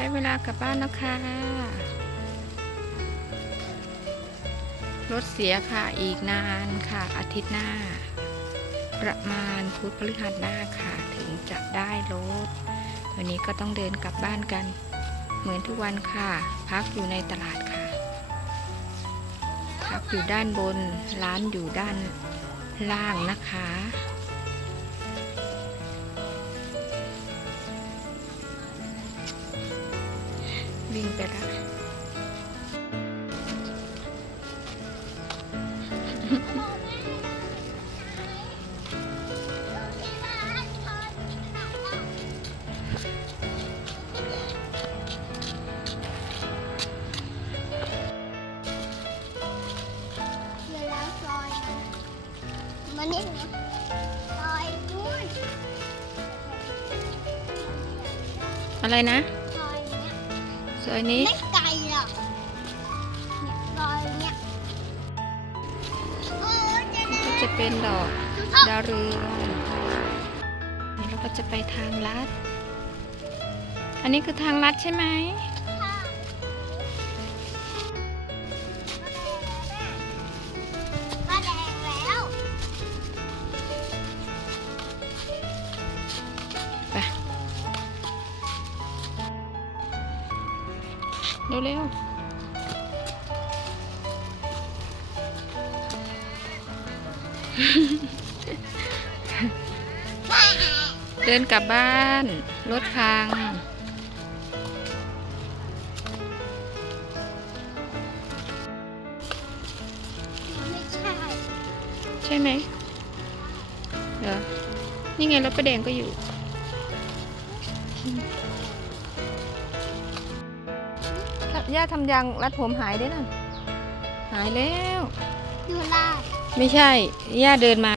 ได้เวลากลับบ้านแล้วค่ะ รถเสียค่ะอีกนานค่ะ อาทิตย์หน้า ประมาณพุธพฤหัสหน้าค่ะ ถึงจะได้รถ วันนี้ก็ต้องเดินกลับบ้านกัน เหมือนทุกวันค่ะ พักอยู่ในตลาดค่ะ พักอยู่ด้านบน ร้านอยู่ด้านล่างนะคะ วิ่งไปแล้วเดี๋ยวแล้วซอยนะมันนี่ไงซอยนู้นอะไรนะซอยเนี้ย ซอยนี้ ไม่ไกลหรอกเนี่ยซอยเนี้ยโอ้ยเจะก็จะเป็นดอกดาวเรืองนี่เราก็จะไปทางลัด อันนี้คือทางลัดใช่ไหม เร็วๆเดินกลับบ้าน รถพังไม่ใช่ใช่ไหมเหรอ นี่ไงรถประแดงก็อยู่ ย่าทำยางรัดผมหายได้น่ะ หายแล้วอยู่ล่างไม่ใช่ ย่าเดินมา